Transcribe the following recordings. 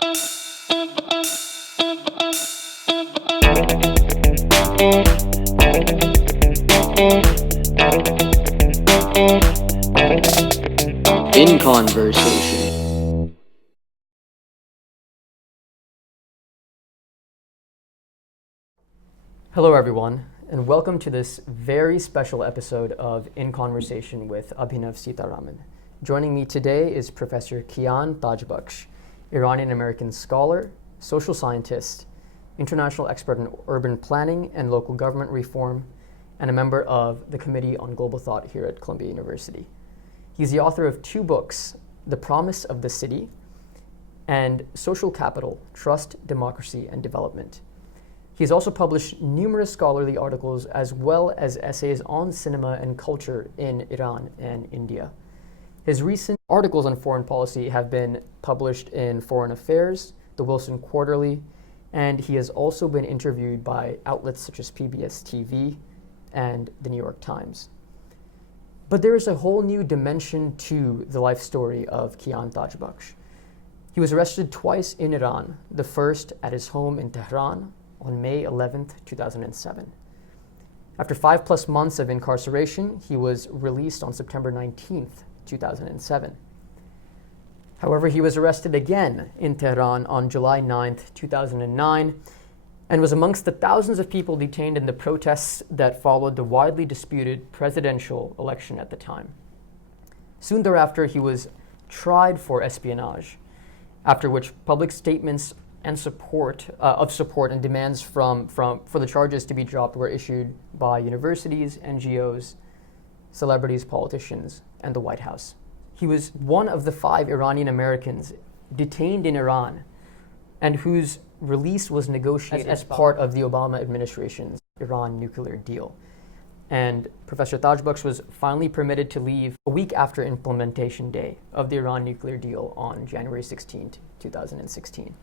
In Conversation. Hello everyone, and welcome to this very special episode of In Conversation with Abhinav Seetharaman. Joining me today is Professor Kian Tajbakhsh, Iranian-American scholar, social scientist, international expert in urban planning and local government reform, and a member of the Committee on Global Thought here at Columbia University. He's the author of two books, The Promise of the City and Social Capital, Trust, Democracy, and Development. He's also published numerous scholarly articles as well as essays on cinema and culture in Iran and India. His recent articles on foreign policy have been published in Foreign Affairs, the Wilson Quarterly, and he has also been interviewed by outlets such as PBS TV and the New York Times. But there is a whole new dimension to the life story of Kian Tajbakhsh. He was arrested twice in Iran, the first at his home in Tehran on May 11th, 2007. After 5+ months of incarceration, he was released on September 19th, 2007. However, he was arrested again in Tehran on July 9th, 2009, and was amongst the thousands of people detained in the protests that followed the widely disputed presidential election at the time. Soon thereafter, he was tried for espionage, after which public statements and support and demands for the charges to be dropped were issued by universities, NGOs, celebrities, politicians, and the White House. He was one of the 5 Iranian-Americans detained in Iran and whose release was negotiated as part of the Obama administration's Iran nuclear deal. And Professor Tajbakhsh was finally permitted to leave a week after implementation day of the Iran nuclear deal on January 16, 2016.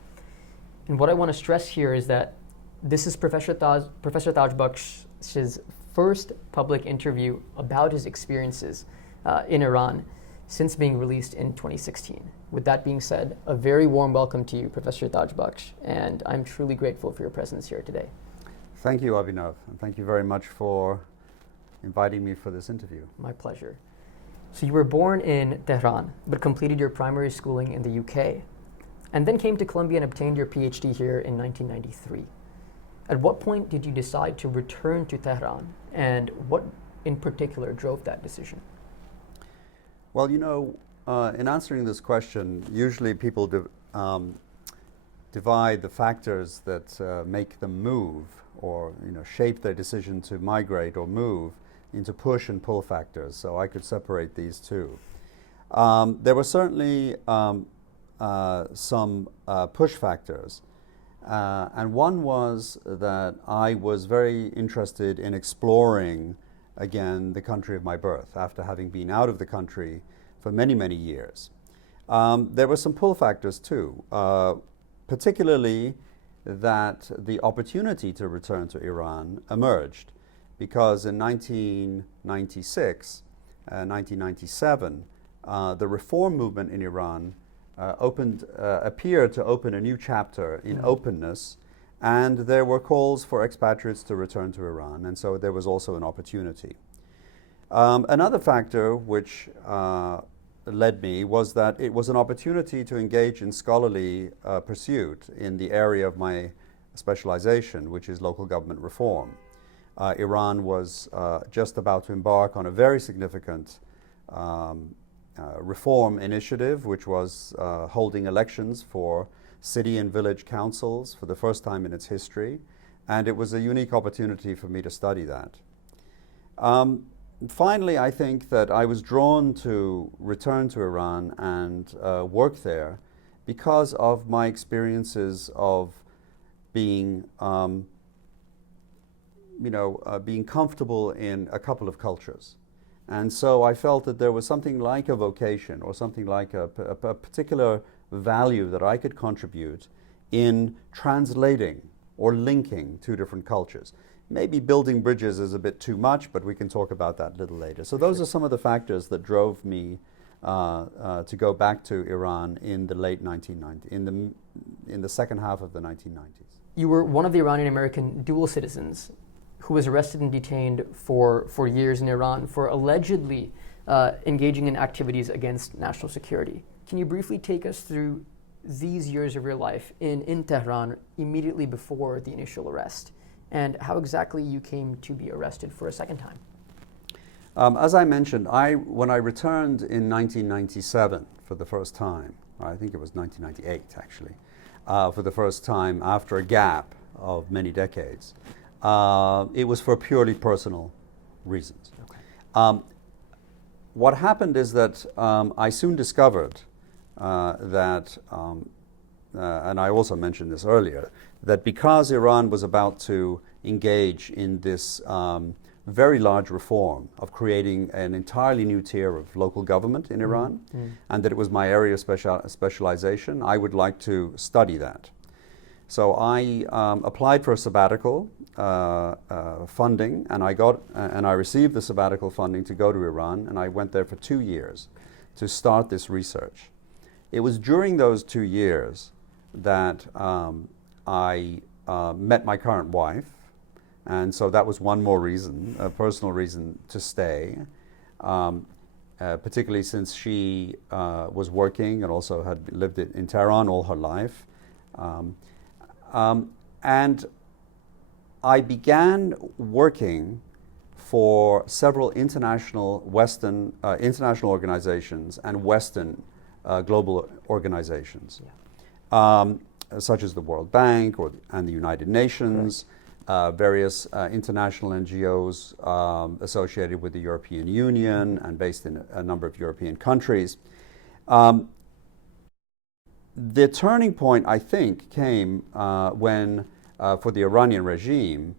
And what I want to stress here is that this is Professor Tajbakhsh's first public interview about his experiences in Iran since being released in 2016. With that being said, a very warm welcome to you, Professor Tajbakhsh, and I'm truly grateful for your presence here today. Thank you, Abhinav, and thank you very much for inviting me for this interview. My pleasure. So you were born in Tehran, but completed your primary schooling in the UK, and then came to Columbia and obtained your PhD here in 1993. At what point did you decide to return to Tehran, and what in particular drove that decision? Well, in answering this question, usually people divide the factors that make them move or shape their decision to migrate or move into push and pull factors. So I could separate these two. There were certainly some push factors. And one was that I was very interested in exploring again the country of my birth after having been out of the country for many, many years. There were some pull factors too, particularly that the opportunity to return to Iran emerged because in 1996, 1997, the reform movement in Iran appeared to open a new chapter in openness, and there were calls for expatriates to return to Iran, and so there was also an opportunity. Another factor which led me was that it was an opportunity to engage in scholarly pursuit in the area of my specialization, which is local government reform. Iran was just about to embark on a very significant reform initiative, which was holding elections for city and village councils for the first time in its history, and it was a unique opportunity for me to study that. Finally, I think that I was drawn to return to Iran and work there because of my experiences of being, being comfortable in a couple of cultures. And so I felt that there was something like a vocation or something like a particular value that I could contribute in translating or linking two different cultures. Maybe building bridges is a bit too much, but we can talk about that a little later. So those are some of the factors that drove me to go back to Iran in the late 1990s, in the in the second half of the 1990s. You were one of the Iranian-American dual citizens who was arrested and detained for years in Iran for allegedly engaging in activities against national security. Can you briefly take us through these years of your life in Tehran immediately before the initial arrest, and how exactly you came to be arrested for a second time? As I mentioned, when I returned in 1997 for the first time, I think it was 1998 actually, for the first time after a gap of many decades, it was for purely personal reasons. Okay. What happened is that I soon discovered that, and I also mentioned this earlier, that because Iran was about to engage in this very large reform of creating an entirely new tier of local government in Iran, and that it was my area of specialization, I would like to study that. So I applied for a sabbatical funding, and I received the sabbatical funding to go to Iran, and I went there for 2 years to start this research. It was during those 2 years that I met my current wife, and so that was one more reason, a personal reason to stay, particularly since she was working and also had lived in Tehran all her life. And I began working for several international international organizations and Western global organizations, such as the World Bank and the United Nations, various international NGOs associated with the European Union and based in a number of European countries. The turning point, I think, came when, for the Iranian regime,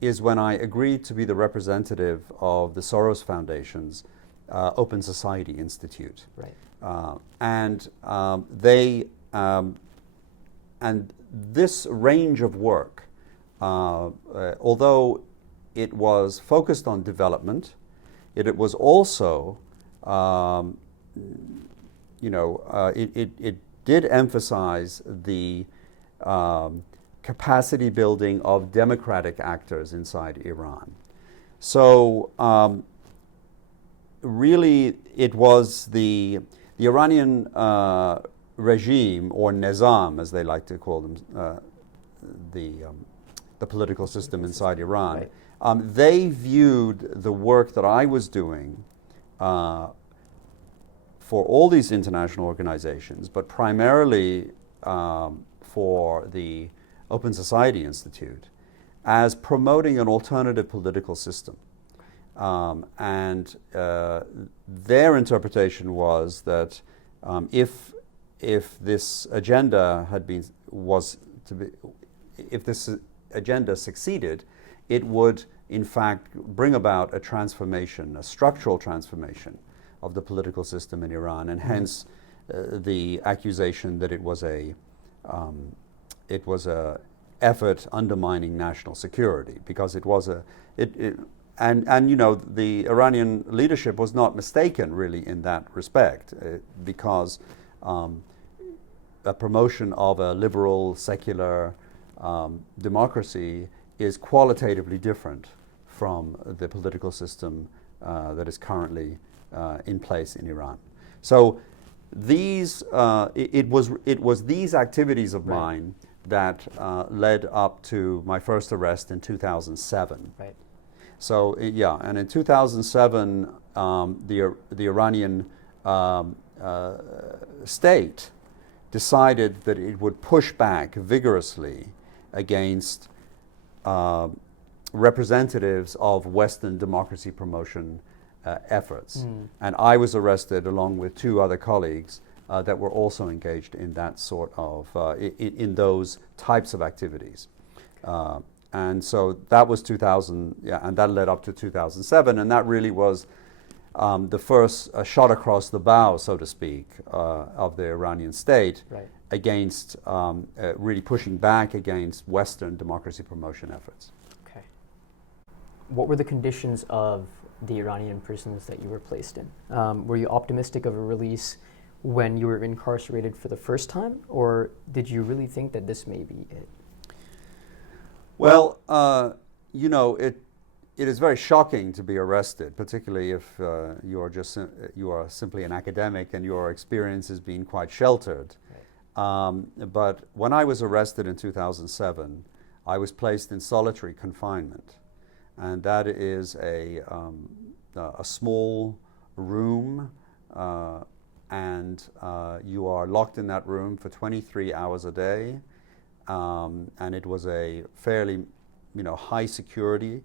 is when I agreed to be the representative of the Soros Foundation's Open Society Institute. Right. And this range of work, although it was focused on development, it was also it did emphasize the capacity building of democratic actors inside Iran. So really it was the Iranian regime, or Nizam as they like to call them, the political system inside Iran, right. They viewed the work that I was doing for all these international organizations, but primarily for the Open Society Institute, as promoting an alternative political system. And their interpretation was that if this agenda succeeded, it would in fact bring about a transformation, a structural transformation of the political system in Iran, and hence the accusation that it was a effort undermining national security, because it was and you know, the Iranian leadership was not mistaken really in that respect, because a promotion of a liberal, secular democracy is qualitatively different from the political system that is currently in place in Iran. So these it was these activities of mine that led up to my first arrest in 2007. Right. So and in 2007, the Iranian state decided that it would push back vigorously against representatives of Western democracy promotion efforts. And I was arrested along with 2 other colleagues that were also engaged in that sort of, in those types of activities. And so that was 2000, and that led up to 2007, and that really was the first shot across the bow, so to speak, of the Iranian state against really pushing back against Western democracy promotion efforts. Okay. What were the conditions of the Iranian prisons that you were placed in? Were you optimistic of a release when you were incarcerated for the first time, or did you really think that this may be it? Well, it is very shocking to be arrested, particularly if you are simply an academic and your experience has been quite sheltered. Right. But when I was arrested in 2007, I was placed in solitary confinement, and that is a small room, and you are locked in that room for 23 hours a day, and it was a fairly, high security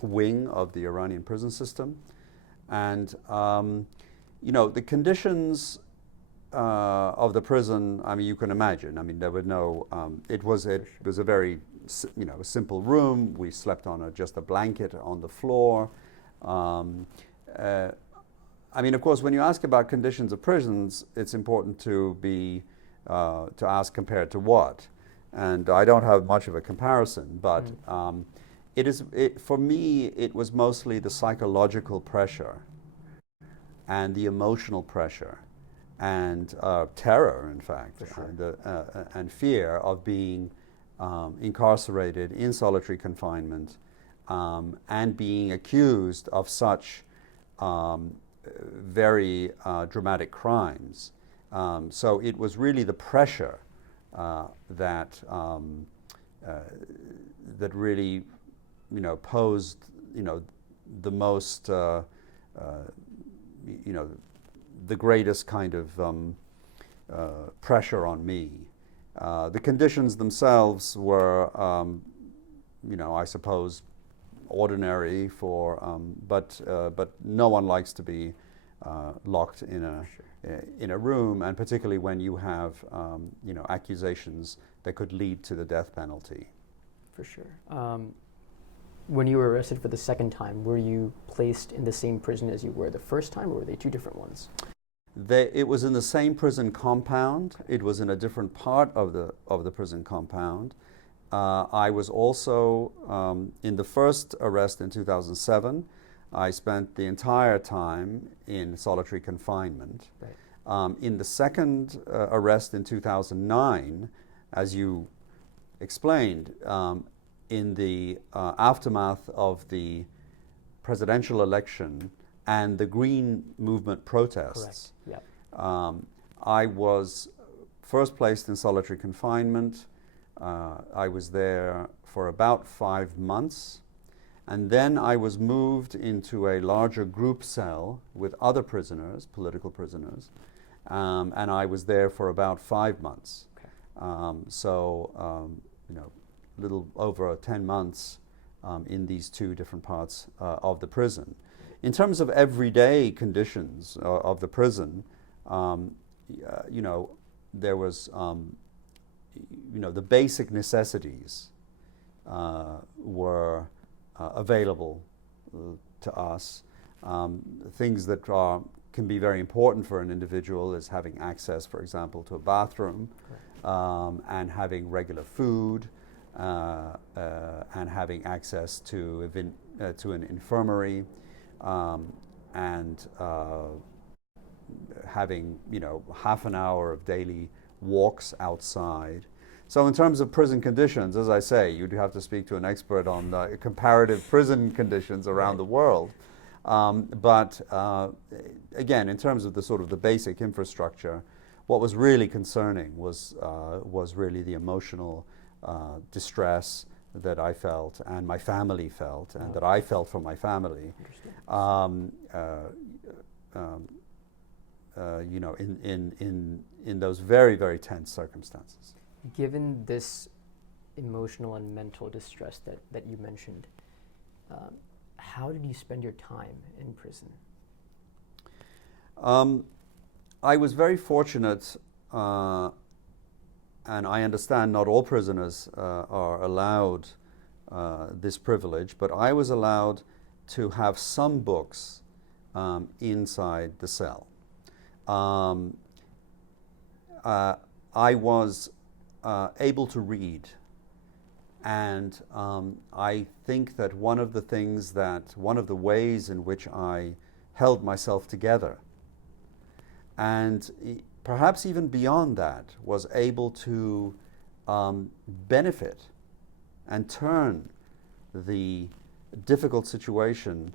wing of the Iranian prison system, and the conditions of the prison. I mean, you can imagine. I mean, there were no. It was a very simple room. We slept on just a blanket on the floor. I mean, of course, when you ask about conditions of prisons, it's important to ask compared to what. And I don't have much of a comparison, but for me, it was mostly the psychological pressure and the emotional pressure and terror, in fact, sure. And fear of being incarcerated in solitary confinement and being accused of such very dramatic crimes. So it was really the pressure that really, posed, the most, the greatest kind of pressure on me. The conditions themselves were, I suppose, ordinary but no one likes to be locked in a room, and particularly when you have accusations that could lead to the death penalty. For sure. When you were arrested for the second time, were you placed in the same prison as you were the first time, or were they two different ones? It was in the same prison compound. It was in a different part of the prison compound. I was also in the first arrest in 2007. I spent the entire time in solitary confinement. Right. In the second arrest in 2009, as you explained, in the aftermath of the presidential election and the Green Movement protests, yep. I was first placed in solitary confinement. I was there for about 5 months, and then I was moved into a larger group cell with other prisoners, political prisoners, and I was there for about 5 months. Okay. Little over 10 months in these two different parts of the prison. In terms of everyday conditions of the prison, there was, the basic necessities were available to us. Things that can be very important for an individual is having access, for example, to a bathroom, and having regular food, and having access to an infirmary, and having half an hour of daily walks outside. So in terms of prison conditions, as I say, you'd have to speak to an expert on comparative prison conditions around the world. But again, in terms of the sort of the basic infrastructure, what was really concerning was really the emotional distress that I felt and my family felt, and that I felt for my family. In those very, very tense circumstances. Given this emotional and mental distress that you mentioned, how did you spend your time in prison? I was very fortunate, and I understand not all prisoners are allowed this privilege, but I was allowed to have some books inside the cell. I was able to read, and I think that one of the ways in which I held myself together and perhaps even beyond that, was able to benefit and turn the difficult situation,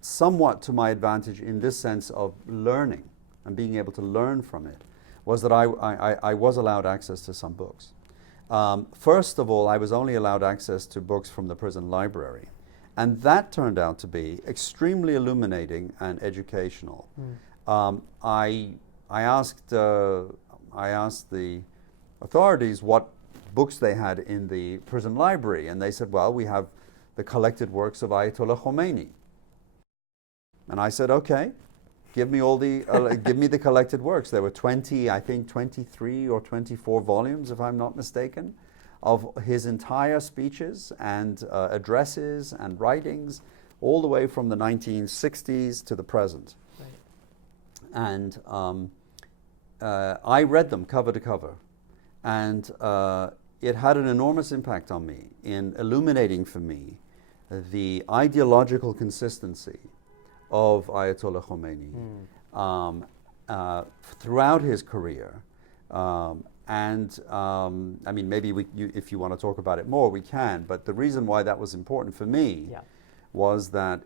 somewhat to my advantage in this sense of learning and being able to learn from it, was that I was allowed access to some books. First of all, I was only allowed access to books from the prison library, and that turned out to be extremely illuminating and educational. I asked the authorities what books they had in the prison library, and they said, well, we have the collected works of Ayatollah Khomeini. And I said, okay, give me all the give me the collected works. There were 23 or 24 volumes, if I'm not mistaken, of his entire speeches and addresses and writings, all the way from the 1960s to the present. Right. And I read them cover to cover, and it had an enormous impact on me in illuminating for me the ideological consistency of Ayatollah Khomeini throughout his career. I mean, maybe if you want to talk about it more, we can, but the reason why that was important for me was that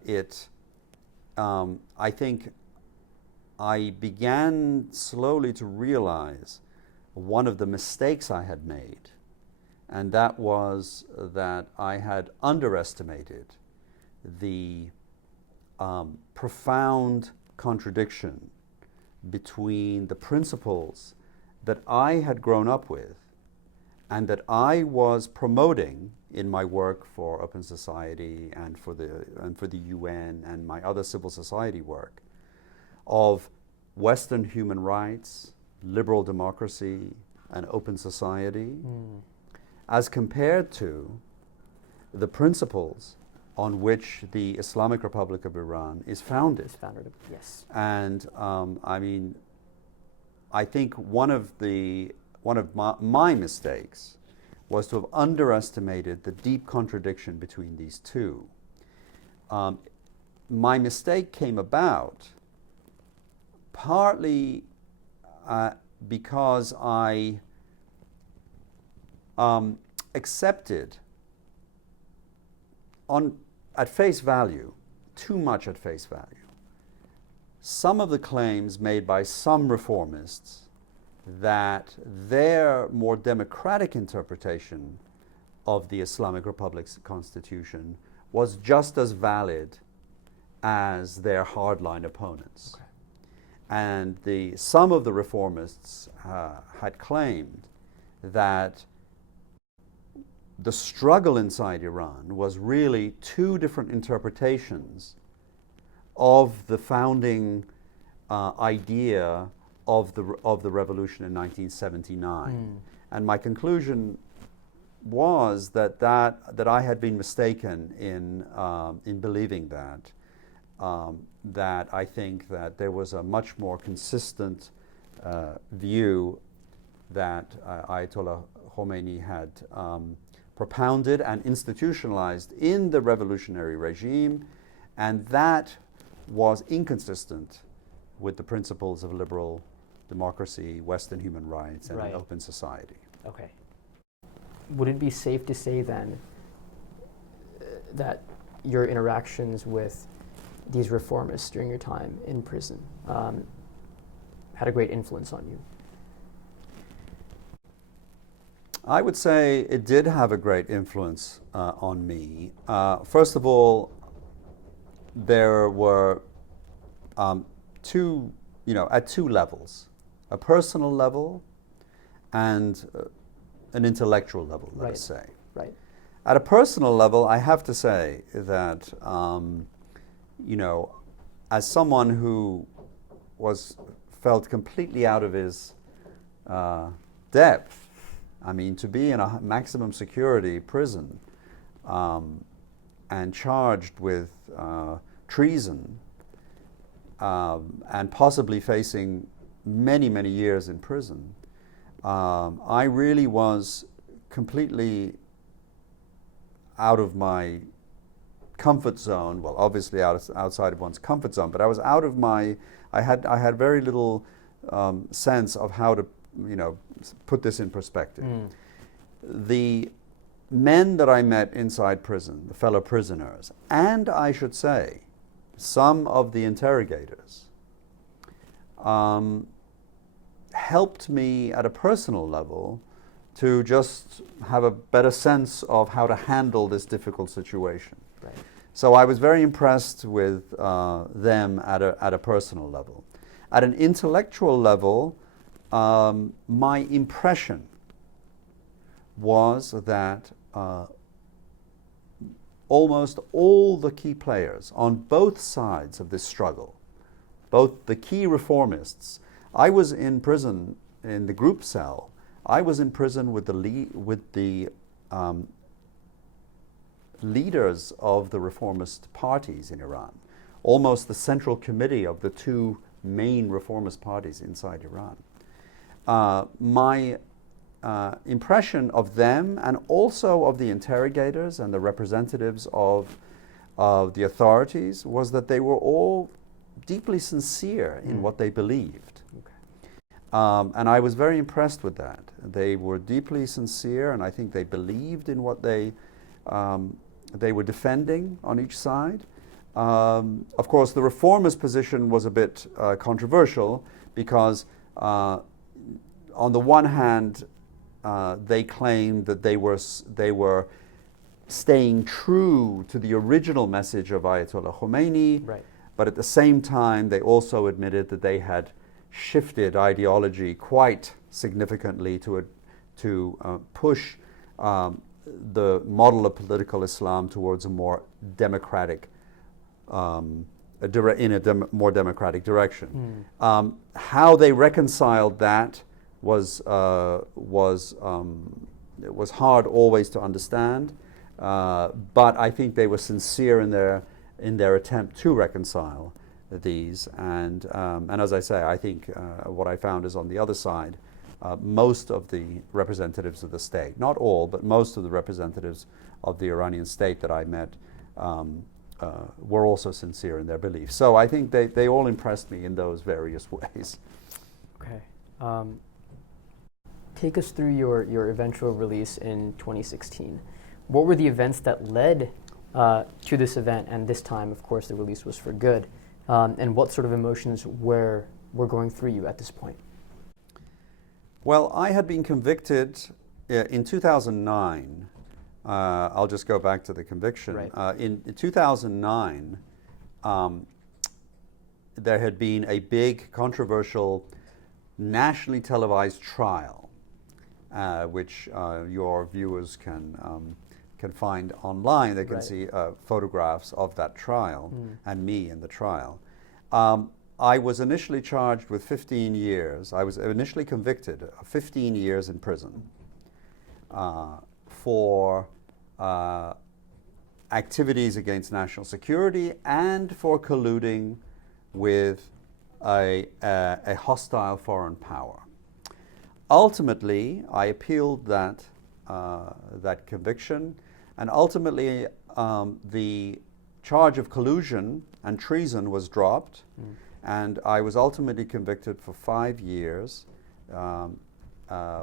I think I began slowly to realize one of the mistakes I had made, and that was that I had underestimated the profound contradiction between the principles that I had grown up with and that I was promoting in my work for Open Society and for the UN and my other civil society work, of Western human rights, liberal democracy, and open society, as compared to the principles on which the Islamic Republic of Iran is founded. Yes. And I mean, I think one of my mistakes was to have underestimated the deep contradiction between these two. My mistake came about partly because I accepted at face value, too much at face value, some of the claims made by some reformists that their more democratic interpretation of the Islamic Republic's constitution was just as valid as their hardline opponents. Okay. And some of the reformists had claimed that the struggle inside Iran was really two different interpretations of the founding idea of the revolution in 1979. And my conclusion was that I had been mistaken in believing that. That I think that there was a much more consistent view that Ayatollah Khomeini had propounded and institutionalized in the revolutionary regime, and that was inconsistent with the principles of liberal democracy, Western human rights, and an open society. Okay. Would it be safe to say then that your interactions with these reformists during your time in prison had a great influence on you? I would say it did have a great influence on me. First of all, there were at two levels, a personal level and an intellectual level, let us say. Right. At a personal level, I have to say that, as someone who felt completely out of his depth, I mean, to be in a maximum security prison and charged with treason and possibly facing many, many years in prison, I really was completely out of my comfort zone. Well, obviously outside of one's comfort zone, but I was out of my. I had very little sense of how to, put this in perspective. The men that I met inside prison, the fellow prisoners, and I should say, some of the interrogators, helped me at a personal level to just have a better sense of how to handle this difficult situation. Right. So I was very impressed with them at a personal level. At an intellectual level, my impression was that almost all the key players on both sides of this struggle, both the key reformists. I was in prison in the group cell. I was in prison with the leaders of the reformist parties in Iran, almost the central committee of the two main reformist parties inside Iran. My impression of them, and also of the interrogators and the representatives of the authorities, was that they were all deeply sincere in what they believed. And I was very impressed with that. They were deeply sincere, and I think they believed in what they were defending on each side. Of course, the reformist position was a bit controversial because, on the one hand, they claimed that they were staying true to the original message of Ayatollah Khomeini, Right. but at the same time, they also admitted that they had shifted ideology quite significantly to push the model of political Islam towards a more democratic, more democratic direction. How they reconciled that was hard always to understand, but I think they were sincere in their attempt to reconcile these, and as I say, I think what I found is on the other side, most of the representatives of the state, not all, but most of the representatives of the Iranian state that I met were also sincere in their beliefs. So I think they all impressed me in those various ways. Okay. Take us through your eventual release in 2016. What were the events that led to this event? And this time, of course, the release was for good. And what sort of emotions were going through you at this point? Well, I had been convicted in 2009. I'll just go back to the conviction. Right. In 2009, there had been a big, controversial, nationally televised trial, which your viewers can find online. They can Right. see photographs of that trial and me in the trial. I was initially charged with 15 years. I was initially convicted of 15 years in prison for activities against national security and for colluding with a hostile foreign power. Ultimately, I appealed that conviction, and ultimately the charge of collusion and treason was dropped, and I was ultimately convicted for 5 years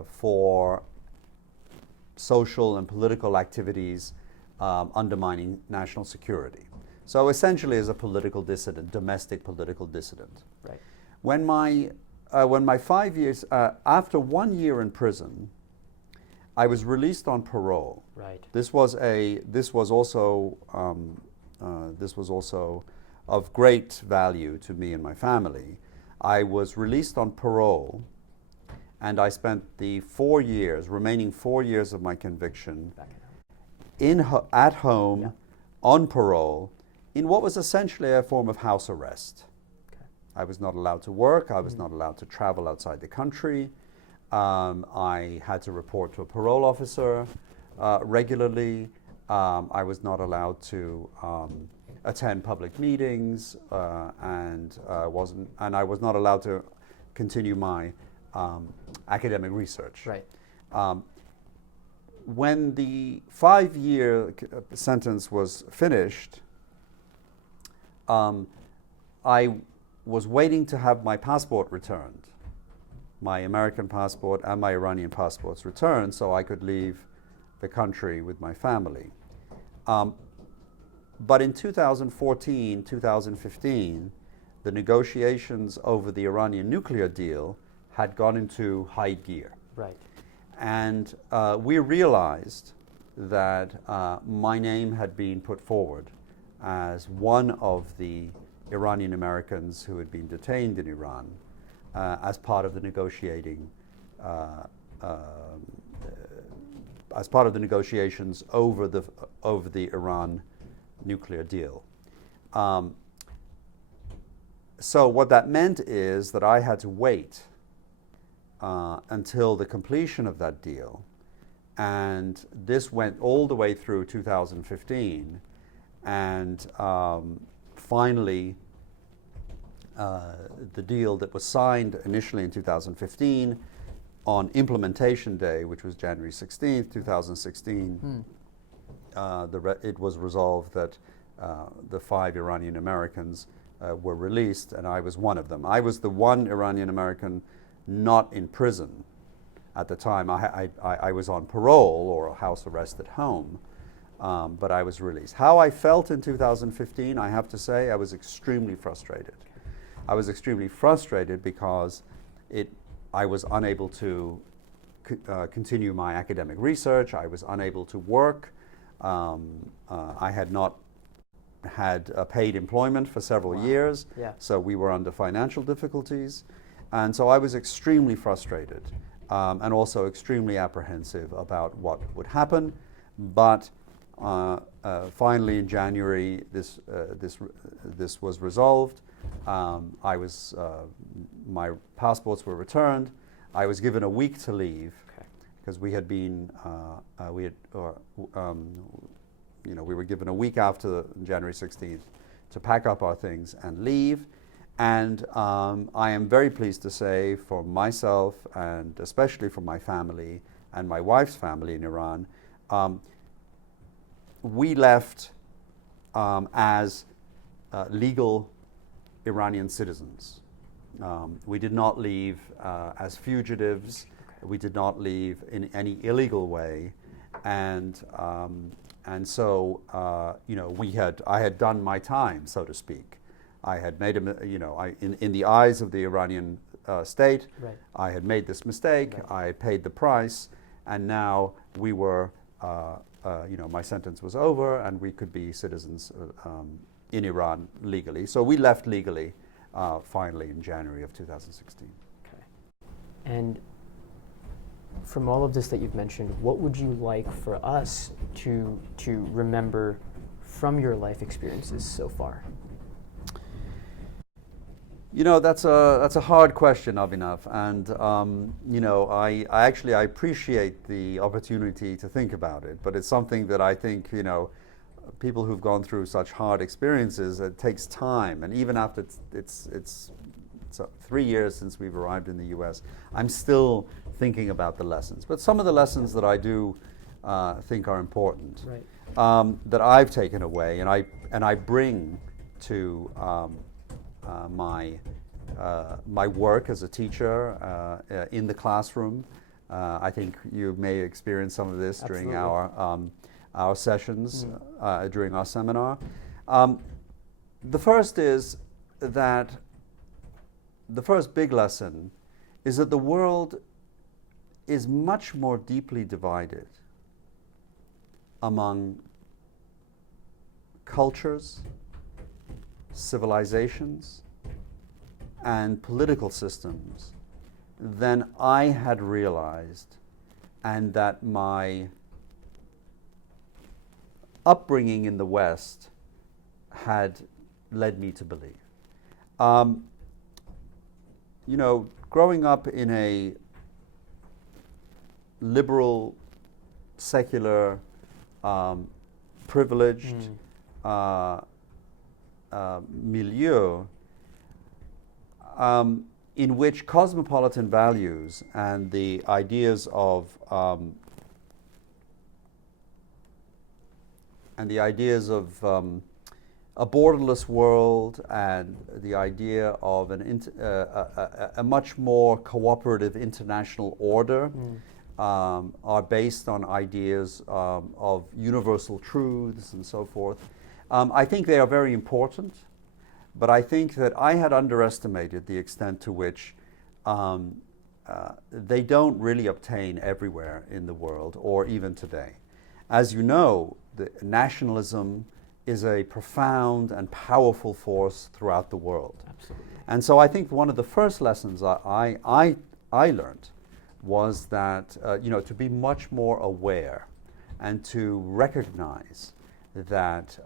for social and political activities undermining national security. So essentially as a political dissident, domestic political dissident. Right. When my 5 years, after 1 year in prison, I was released on parole. Right. This was also of great value to me and my family. I was released on parole, and I spent the remaining 4 years of my conviction at home, on parole, in what was essentially a form of house arrest. Okay. I was not allowed to work. I was not allowed to travel outside the country. I had to report to a parole officer regularly. I was not allowed to attend public meetings, and I was not allowed to continue my academic research. Right. When the 5-year sentence was finished, I was waiting to have my passport returned, my American passport and my Iranian passports returned, so I could leave the country with my family. But in 2014, 2015, the negotiations over the Iranian nuclear deal had gone into high gear. Right. And we realized that my name had been put forward as one of the Iranian-Americans who had been detained in Iran as part of the negotiating, as part of the negotiations over the Iran nuclear deal. So what that meant is that I had to wait until the completion of that deal, and this went all the way through 2015, and finally the deal that was signed initially in 2015 on implementation day, which was January 16th, 2016, it was resolved that the 5 Iranian Americans were released, and I was one of them. I was the one Iranian American not in prison at the time. I was on parole or a house arrest at home, but I was released. How I felt in 2015, I have to say, I was extremely frustrated. I was extremely frustrated because I was unable to continue my academic research. I was unable to work. I had not had paid employment for several years, so we were under financial difficulties. And so I was extremely frustrated and also extremely apprehensive about what would happen. But finally in January, this was resolved. My passports were returned. I was given a week to leave because we had been, we were given a week after January 16th to pack up our things and leave. And I am very pleased to say, for myself and especially for my family and my wife's family in Iran, we left as legal Iranian citizens. We did not leave as fugitives. We did not leave in any illegal way, and so I had done my time, so to speak. I had made in the eyes of the Iranian state, I had made this mistake. I had paid the price, and now we were, my sentence was over, and we could be citizens in Iran legally. So we left legally finally in January of 2016. Okay. And from all of this that you've mentioned, what would you like for us to remember from your life experiences so far? You know, that's a hard question, Abhinav, and I appreciate the opportunity to think about it, but it's something that I think, people who've gone through such hard experiences, it takes time, and even after it's 3 years since we've arrived in the U.S., I'm still thinking about the lessons. But some of the lessons that I do think are important, that I've taken away, and I bring to my work as a teacher in the classroom. I think you may experience some of this during our sessions, during our seminar. The first is that the first big lesson is that the world is much more deeply divided among cultures, civilizations, and political systems than I had realized, and that my upbringing in the West had led me to believe. Growing up in a liberal, secular, privileged milieu, in which cosmopolitan values and the ideas of a borderless world and the idea of a much more cooperative international order are based on ideas of universal truths and so forth. I think they are very important, but I think that I had underestimated the extent to which they don't really obtain everywhere in the world or even today. As you know, the nationalism is a profound and powerful force throughout the world. Absolutely. And so I think one of the first lessons I learned was that to be much more aware and to recognize that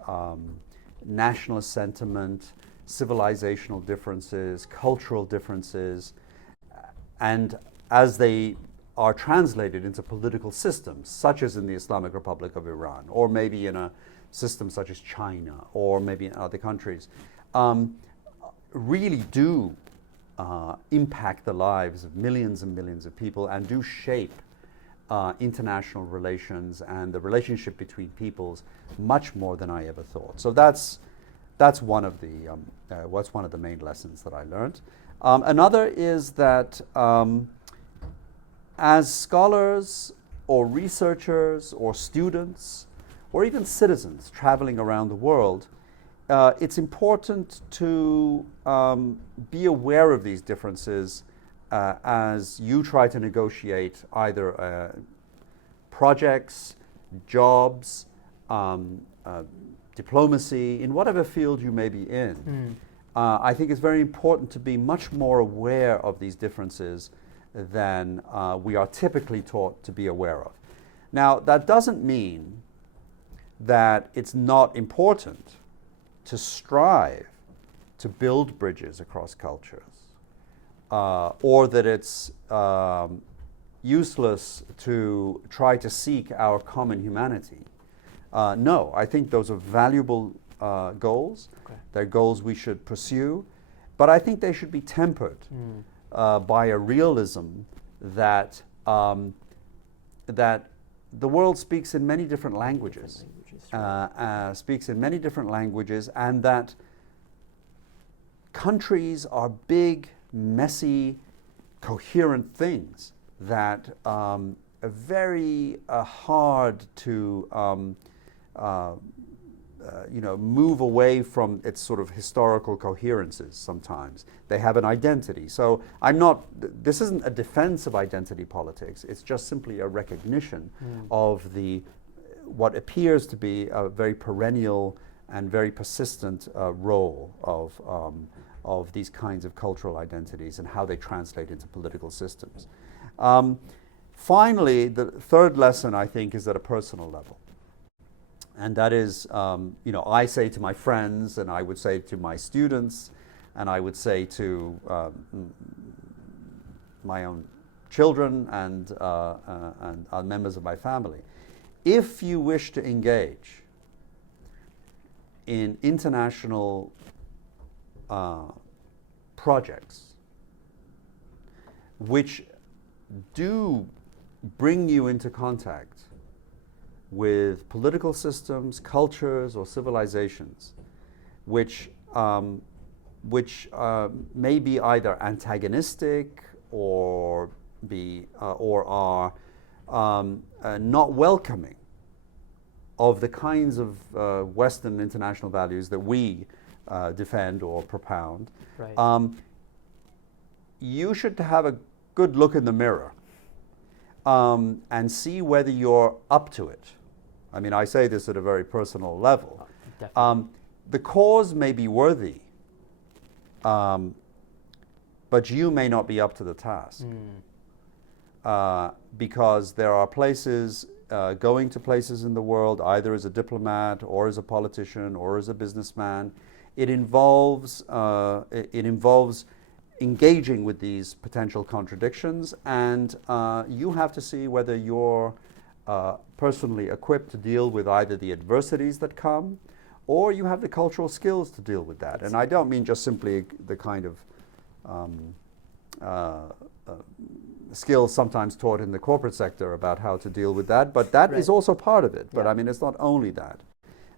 nationalist sentiment, civilizational differences, cultural differences, and as they are translated into political systems, such as in the Islamic Republic of Iran, or maybe in a system such as China, or maybe in other countries, really do impact the lives of millions and millions of people and do shape international relations and the relationship between peoples much more than I ever thought. So that's one of the main lessons that I learned. Another is that as scholars or researchers or students or even citizens traveling around the world, it's important to be aware of these differences as you try to negotiate either projects, jobs, diplomacy, in whatever field you may be in. I think it's very important to be much more aware of these differences than we are typically taught to be aware of. Now, that doesn't mean that it's not important to strive to build bridges across cultures, or that it's useless to try to seek our common humanity. No, I think those are valuable goals. Okay. They're goals we should pursue, but I think they should be tempered by a realism that that the world speaks in many different languages, speaks in many different languages, and that countries are big, messy, coherent things that are very hard to move away from its sort of historical coherences sometimes. They have an identity. So this isn't a defense of identity politics, it's just simply a recognition of what appears to be a very perennial and very persistent role of these kinds of cultural identities and how they translate into political systems. Finally, the third lesson, I think, is at a personal level. And that is, I say to my friends, and I would say to my students, and I would say to my own children and members of my family, if you wish to engage in international projects which do bring you into contact with political systems, cultures, or civilizations which may be either antagonistic or are not welcoming of the kinds of Western international values that we defend or propound. Right. You should have a good look in the mirror and see whether you're up to it. I mean, I say this at a very personal level. The cause may be worthy, but you may not be up to the task. Because there are places, going to places in the world, either as a diplomat or as a politician or as a businessman, it involves engaging with these potential contradictions, and you have to see whether you're personally equipped to deal with either the adversities that come, or you have the cultural skills to deal with that. And I don't mean just simply the kind of skills sometimes taught in the corporate sector about how to deal with that, but that is also part of it. But I mean, it's not only that.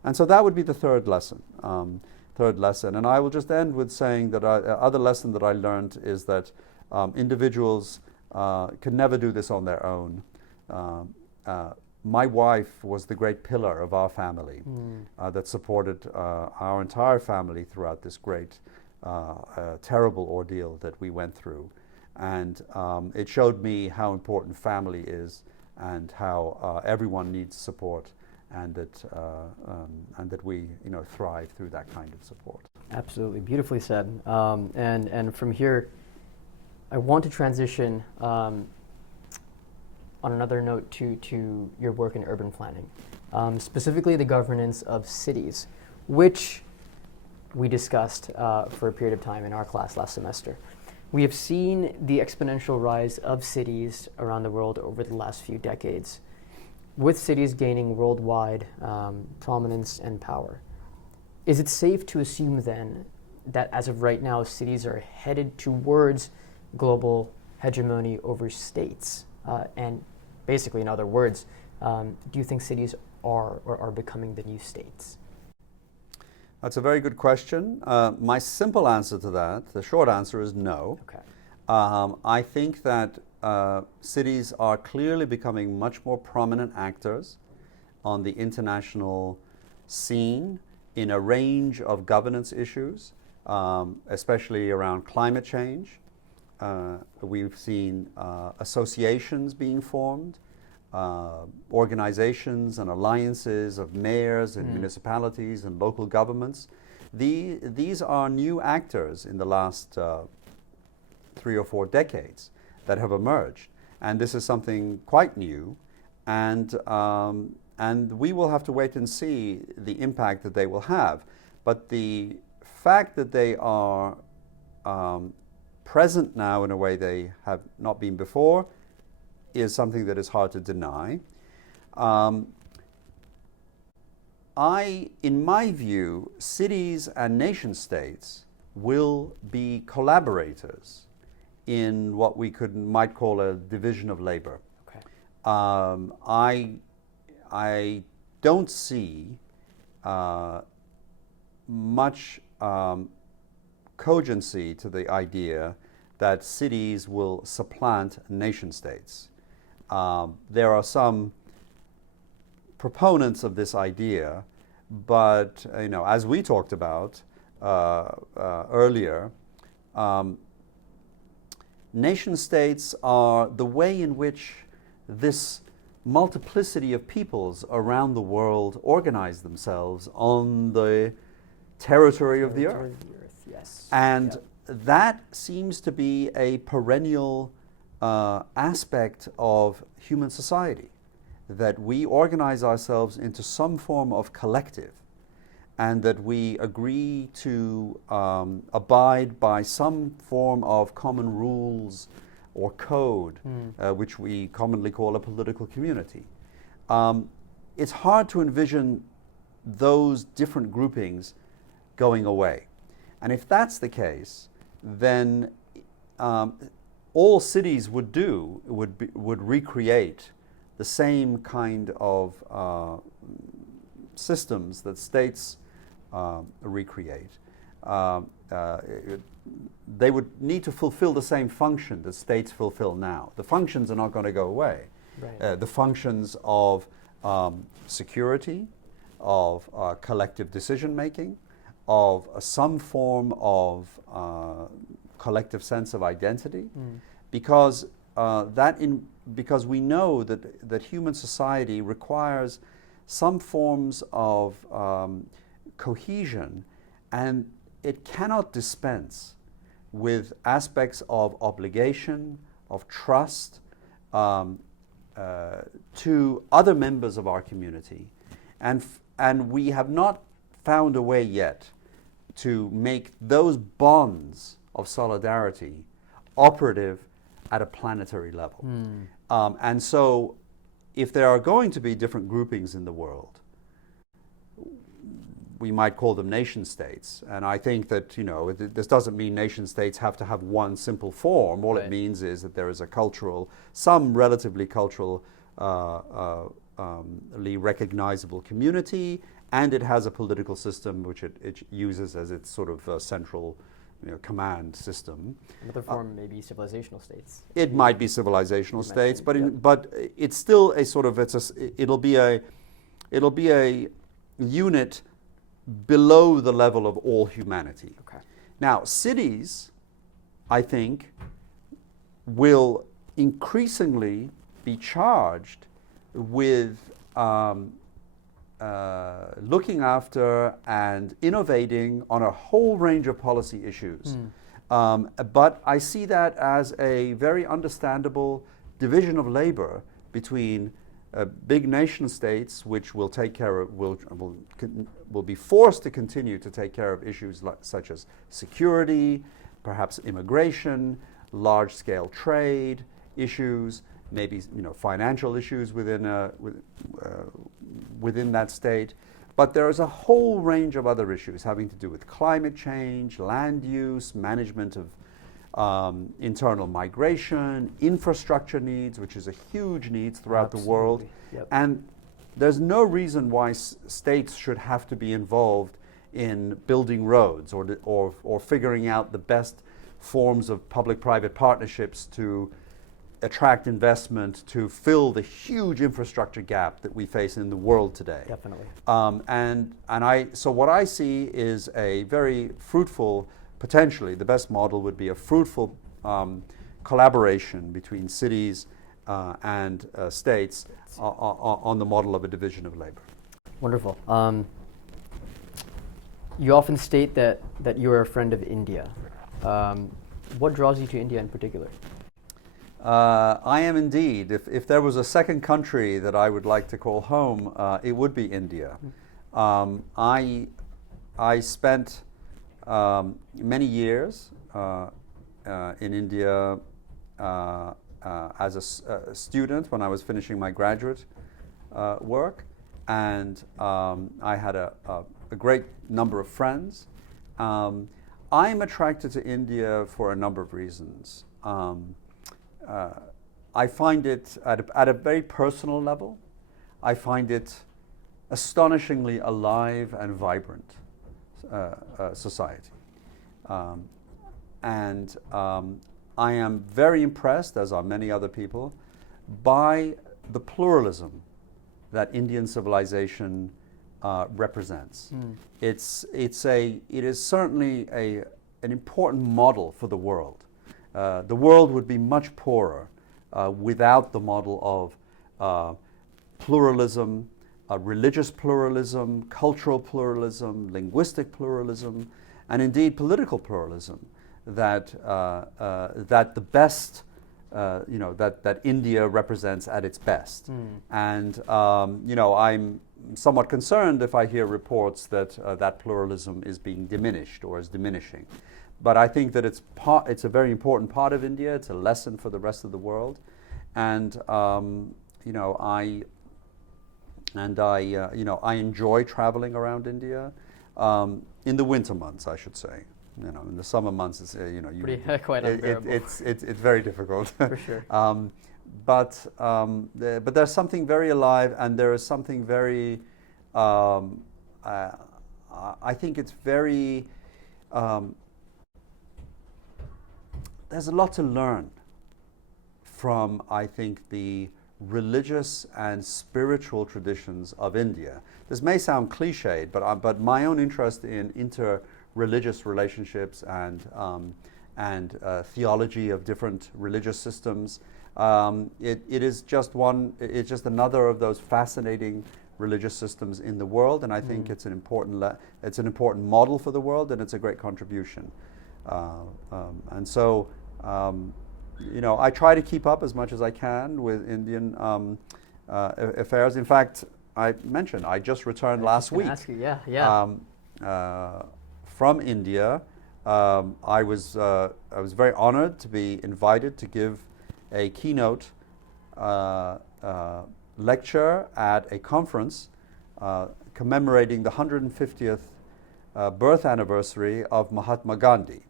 And so that would be the third lesson. And I will just end with saying that other lesson that I learned is that individuals can never do this on their own. My wife was the great pillar of our family that supported our entire family throughout this great, terrible ordeal that we went through. And it showed me how important family is and how everyone needs support, and that we thrive through that kind of support. Absolutely, beautifully said. And from here, I want to transition on another note to your work in urban planning, specifically the governance of cities, which we discussed for a period of time in our class last semester. We have seen the exponential rise of cities around the world over the last few decades, with cities gaining worldwide prominence and power. Is it safe to assume then that as of right now, cities are headed towards global hegemony over states? And basically, in other words, do you think cities are or are becoming the new states? That's a very good question. My simple answer to that, the short answer is no. Okay. I think that cities are clearly becoming much more prominent actors on the international scene in a range of governance issues, especially around climate change. We've seen associations being formed, organizations and alliances of mayors and municipalities and local governments. These are new actors in the last 3 or 4 decades that have emerged, and this is something quite new, and we will have to wait and see the impact that they will have. But the fact that they are present now in a way they have not been before is something that is hard to deny. In my view, cities and nation states will be collaborators in what we might call a division of labor. Okay. I don't see much cogency to the idea that cities will supplant nation states. There are some proponents of this idea, but as we talked about earlier, nation states are the way in which this multiplicity of peoples around the world organize themselves on the territory of the earth. Yes. And that seems to be a perennial aspect of human society, that we organize ourselves into some form of collective, and that we agree to abide by some form of common rules or code, which we commonly call a political community. It's hard to envision those different groupings going away. And if that's the case, then all cities would do would recreate the same kind of systems that states recreate. They would need to fulfill the same function that states fulfill now. The functions are not going to go away. Right. The functions of security, of collective decision making, of some form of collective sense of identity, because because we know that human society requires some forms of cohesion, and it cannot dispense with aspects of obligation, of trust to other members of our community, and we have not found a way yet to make those bonds of solidarity operative at a planetary level. And so if there are going to be different groupings in the world, we might call them nation states. And I think that, this doesn't mean nation states have to have one simple form. All it means is that there is some relatively culturally recognizable community, and it has a political system which it uses as its sort of central command system. Another form may be civilizational states. It might be civilizational states, but it's still a sort of it'll be a unit below the level of all humanity. Okay. Now, cities, I think, will increasingly be charged with looking after and innovating on a whole range of policy issues. But I see that as a very understandable division of labor between big nation states, which will take care of, will be forced to continue to take care of issues such as security, perhaps immigration, large-scale trade issues, maybe financial issues within that state. But there is a whole range of other issues having to do with climate change, land use, management of internal migration, infrastructure needs, which is a huge need throughout the world. Yep. And there's no reason why states should have to be involved in building roads or figuring out the best forms of public-private partnerships to attract investment to fill the huge infrastructure gap that we face in the world today. Definitely. So what I see is a very fruitful, potentially the best model would be a fruitful collaboration between cities and states on the model of a division of labor. Wonderful. You often state that you are a friend of India. What draws you to India in particular? I am indeed. If there was a second country that I would like to call home, it would be India. I spent many years in India as a student when I was finishing my graduate work, and I had a great number of friends. I'm attracted to India for a number of reasons. I find it, at a very personal level, I find it astonishingly alive and vibrant society. And I am very impressed, as are many other people, by the pluralism that Indian civilization represents. It is certainly an important model for the world. The world would be much poorer without the model of pluralism, religious pluralism, cultural pluralism, linguistic pluralism, and indeed political pluralism that the best, that India represents at its best. And I'm somewhat concerned if I hear reports that that pluralism is being diminished or is diminishing. But I think that it's a very important part of India. It's a lesson for the rest of the world, and I enjoy traveling around India in the winter months, I should say. In the summer months, it's quite unbearable. It's very difficult. For sure. But there's something very alive, and there is something very. I think it's very. There's a lot to learn from, I think, the religious and spiritual traditions of India. This may sound cliched, but my own interest in inter-religious relationships and theology of different religious systems, it's just another of those fascinating religious systems in the world, and I think it's an important model for the world, and it's a great contribution. And so, I try to keep up as much as I can with Indian affairs. In fact, I mentioned I just returned last week. Ask you, From India. I was very honored to be invited to give a keynote lecture at a conference commemorating the 150th birth anniversary of Mahatma Gandhi.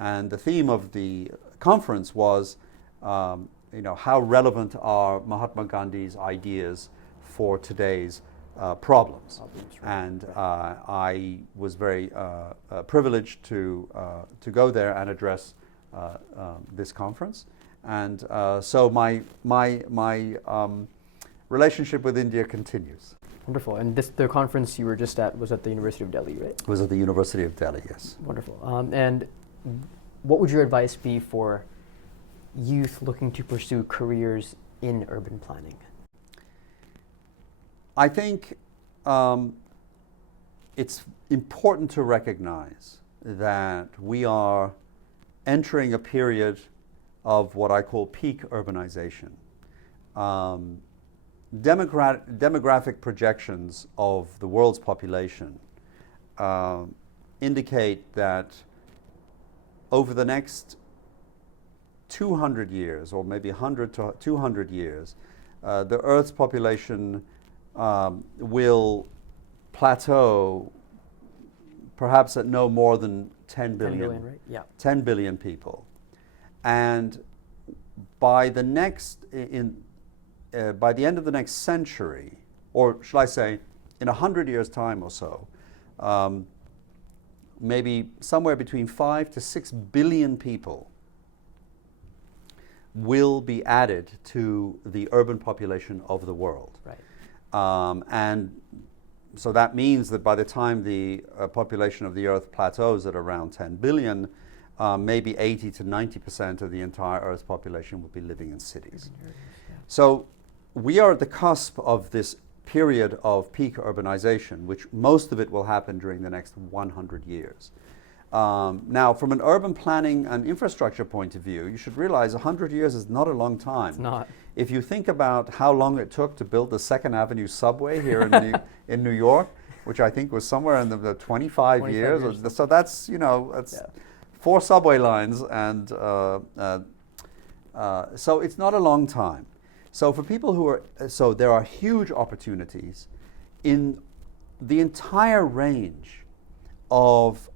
And the theme of the conference was, how relevant are Mahatma Gandhi's ideas for today's problems. Right. And I was very privileged to go there and address this conference. And so my relationship with India continues. Wonderful. And the conference you were just at was at the University of Delhi, right? It was at the University of Delhi, yes. Wonderful. And what would your advice be for youth looking to pursue careers in urban planning? I think it's important to recognize that we are entering a period of what I call peak urbanization. Demographic projections of the world's population indicate that over the next 200 years, or maybe 100 to 200 years, the Earth's population will plateau perhaps at no more than 10 billion. 10 billion, right? Yeah. 10 billion people. And by the by the end of the next century, or shall I say, in 100 years' time or so, maybe somewhere between 5 to 6 billion people will be added to the urban population of the world. Right. And so that means that by the time the population of the Earth plateaus at around 10 billion, maybe 80 to 90% of the entire Earth's population will be living in cities. So we are at the cusp of this period of peak urbanization, which most of it will happen during the next 100 years. Now, from an urban planning and infrastructure point of view, you should realize 100 years is not a long time. It's not. If you think about how long it took to build the Second Avenue subway here in New York, which I think was somewhere in the 25 years. So that's, that's 4 subway lines, and so it's not a long time. So for people who are, so there are huge opportunities in the entire range of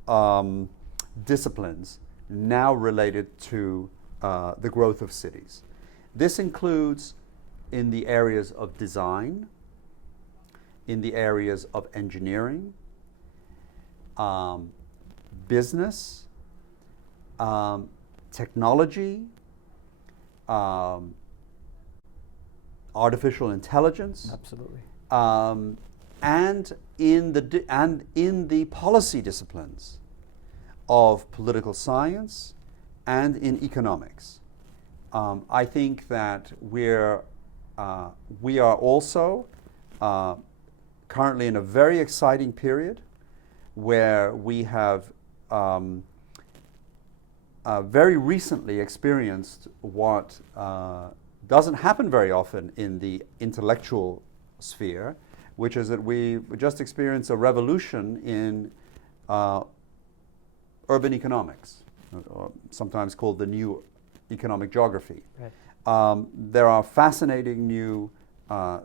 disciplines now related to the growth of cities. This includes in the areas of design, in the areas of engineering, business, technology, artificial intelligence. Absolutely. And in the policy disciplines of political science and in economics. I think that we are also currently in a very exciting period where we have very recently experienced what doesn't happen very often in the intellectual sphere, which is that we just experienced a revolution in urban economics, or sometimes called the new economic geography. Right. There are fascinating new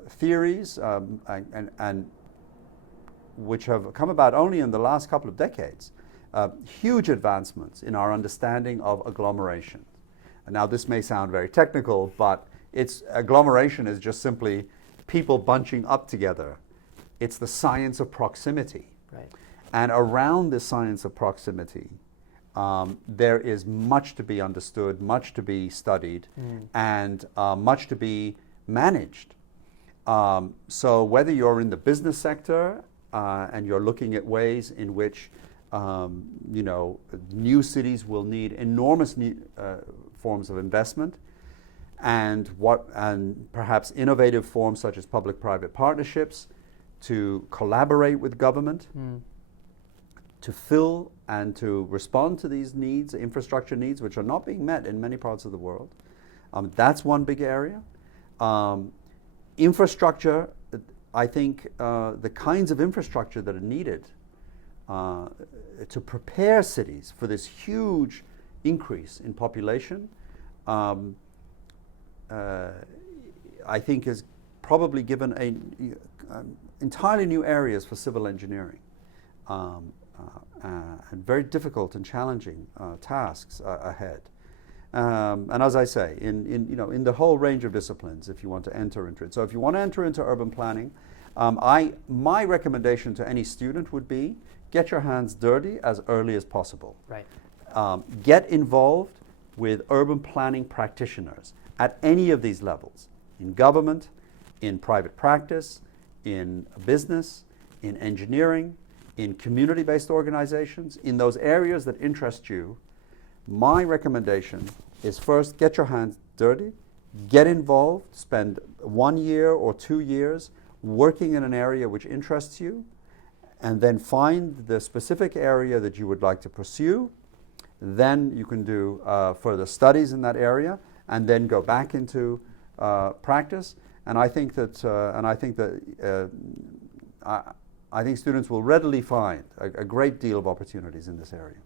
theories and which have come about only in the last couple of decades. Huge advancements in our understanding of agglomeration. And now this may sound very technical, but agglomeration is just simply people bunching up together. It's the science of proximity. Right. And around the science of proximity, there is much to be understood, much to be studied, and much to be managed. So whether you're in the business sector and you're looking at ways in which new cities will need enormous forms of investment, and perhaps innovative forms such as public-private partnerships to collaborate with government to fill and to respond to these needs, infrastructure needs, which are not being met in many parts of the world. That's one big area. Infrastructure, I think the kinds of infrastructure that are needed to prepare cities for this huge increase in population, I think is probably given entirely new areas for civil engineering, and very difficult and challenging tasks ahead. And as I say, in the whole range of disciplines, if you want to enter into it. So if you want to enter into urban planning, My recommendation to any student would be get your hands dirty as early as possible. Right. Get involved with urban planning practitioners at any of these levels, in government, in private practice, in business, in engineering, in community-based organizations, in those areas that interest you. My recommendation is first get your hands dirty, get involved, spend 1 year or 2 years working in an area which interests you, and then find the specific area that you would like to pursue. Then you can do further studies in that area, and then go back into practice. And I think that I think students will readily find a great deal of opportunities in this area.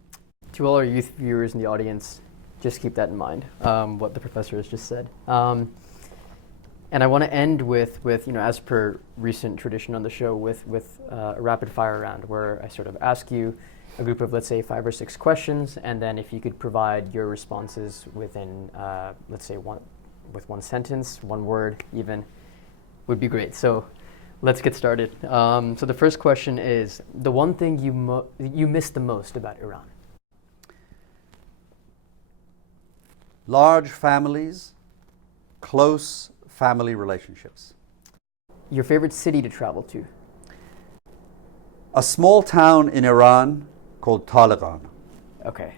To all our youth viewers in the audience, just keep that in mind, what the professor has just said. And I want to end with as per recent tradition on the show, with a rapid fire round where I sort of ask you a group of, let's say, 5 or 6 questions, and then if you could provide your responses within, let's say, with one sentence, one word even, would be great. So let's get started. So the first question is, the one thing you miss the most about Iran? Large families, close family relationships. Your favorite city to travel to? A small town in Iran called Talegan. Okay.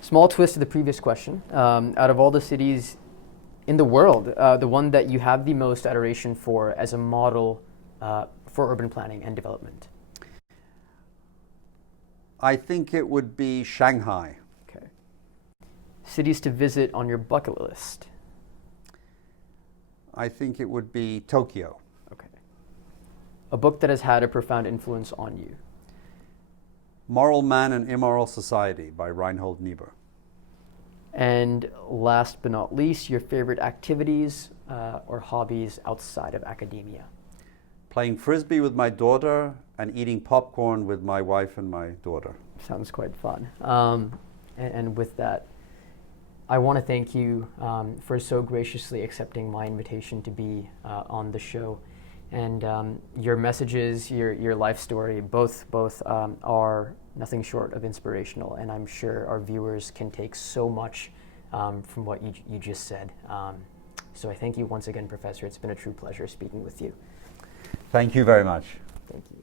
Small twist to the previous question. Out of all the cities in the world, the one that you have the most adoration for as a model for urban planning and development? I think it would be Shanghai. Okay. Cities to visit on your bucket list? I think it would be Tokyo. Okay. A book that has had a profound influence on you? Moral Man and Immoral Society by Reinhold Niebuhr. And last but not least, your favorite activities or hobbies outside of academia? Playing Frisbee with my daughter and eating popcorn with my wife and my daughter. Sounds quite fun. And with that, I want to thank you for so graciously accepting my invitation to be on the show. And your messages, your life story, both are nothing short of inspirational. And I'm sure our viewers can take so much from what you just said. So I thank you once again, Professor. It's been a true pleasure speaking with you. Thank you very much. Thank you.